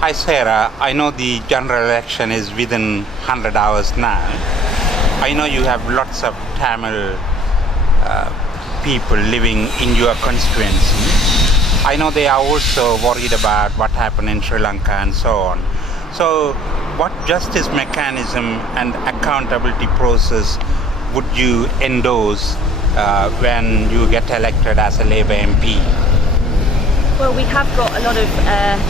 Hi Sarah, I know the general election is within 100 hours now. I know you have lots of Tamil people living in your constituency. I know they are also worried about what happened in Sri Lanka and so on. So what justice mechanism and accountability process would you endorse when you get elected as a Labour MP? Well, we have got a lot of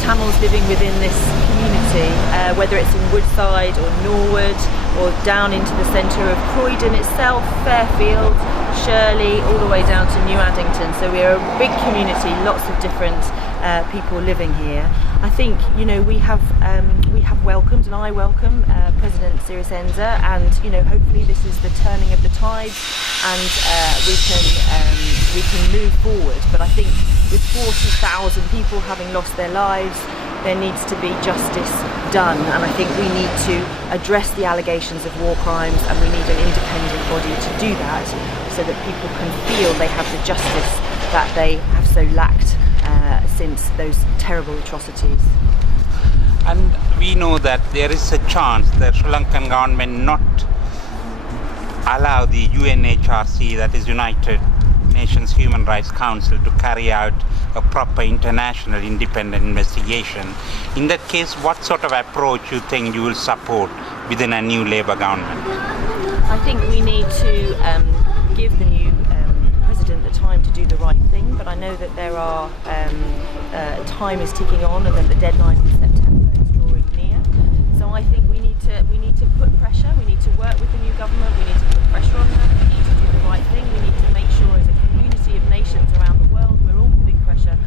Tamils living within this community, whether it's in Woodside or Norwood or down into the centre of Croydon itself, Fairfield, Shirley, all the way down to New Addington. So we're a big community, lots of different people living here. I think, you know, we have welcomed, and I welcome President Sirisenza, and you know, hopefully this is the turning of the tides, and we can move forward. But I think with 40,000 people having lost their lives, there needs to be justice done, and I think we need to address the allegations of war crimes, and we need an independent body to do that, so that people can feel they have the justice that they have so lacked since those terrible atrocities. And we know that there is a chance the Sri Lankan government not allow the UNHRC, that is United Nations Human Rights Council, to carry out a proper international independent investigation. In that case, what sort of approach you think you will support within a new Labour government? I think we need to give the new president the time to do the right thing, but I know that there are time is ticking on, and that the deadline in September is drawing near. So I think we need to put pressure. We need to work with the new government. We need to put pressure on them. We need to do the right thing. We need to make sure, as a community of nations around the world, we're all putting pressure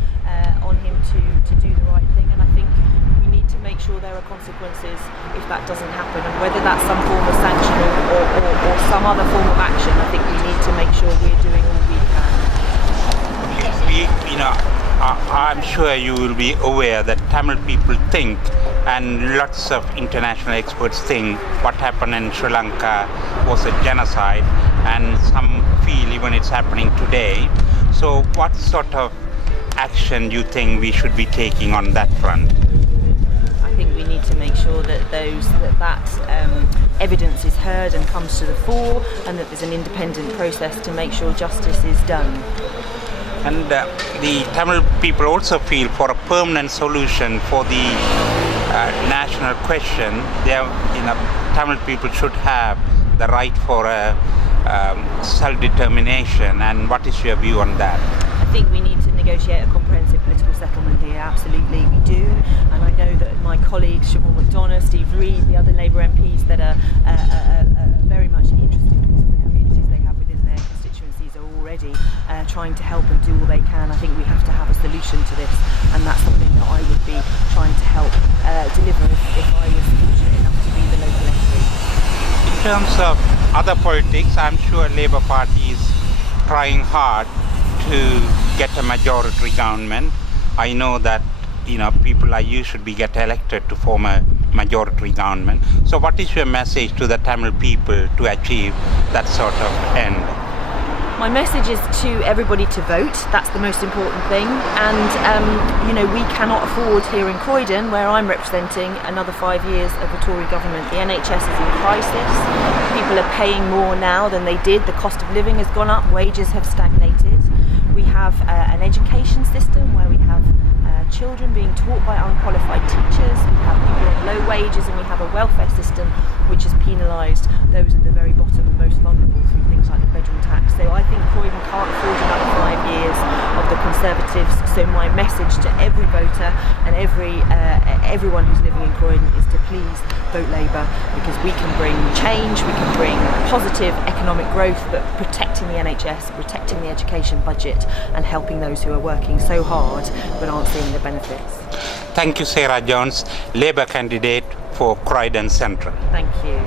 on him to do the right thing. And I think we need to make sure there are consequences if that doesn't happen, and whether that's some form of sanction or some other form of action. I think we need to make sure we're doing all we can. I'm sure you will be aware that Tamil people think, and lots of international experts think, what happened in Sri Lanka was a genocide, and some feel even it's happening today. So what sort of action do you think we should be taking on that front? I think we need to make sure that that evidence is heard and comes to the fore, and that there's an independent process to make sure justice is done. And the Tamil people also feel for a permanent solution for the national question. Tamil people should have the right for self-determination. And what is your view on that? I think we need to negotiate a comprehensive political settlement here. Absolutely, we do. And I know that my colleagues, Siobhan McDonough, Steve Reid, the other Labour MPs that are very much interested in the communities they have within their constituencies are already trying to help and do all they can. I think we have to have a solution to this, and that's something that I would be trying to help deliver if I was fortunate enough to be the local MP. In terms of other politics, I'm sure Labour Party is trying hard to get a majority government. I know that people like you should get elected to form a majority government. So what is your message to the Tamil people to achieve that sort of end? My message is to everybody to vote. That's the most important thing. And we cannot afford here in Croydon, where I'm representing, another 5 years of a Tory government. The NHS is in crisis. People are paying more now than they did. The cost of living has gone up. Wages have stagnated. We have an education system where we have children being taught by unqualified teachers. We have people on low wages, and we have a welfare system which has penalised those at the very bottom and most vulnerable through things like the bedroom tax. So I think Croydon can't afford another 5 years of the Conservatives. So my message to every voter and everyone who's living in Croydon is to please vote Labour, because we can bring change, we can bring positive economic growth, but protecting the NHS, protecting the education budget, and helping those who are working so hard but aren't seeing the benefits. Thank you, Sarah Jones, Labour candidate for Croydon Central. Thank you.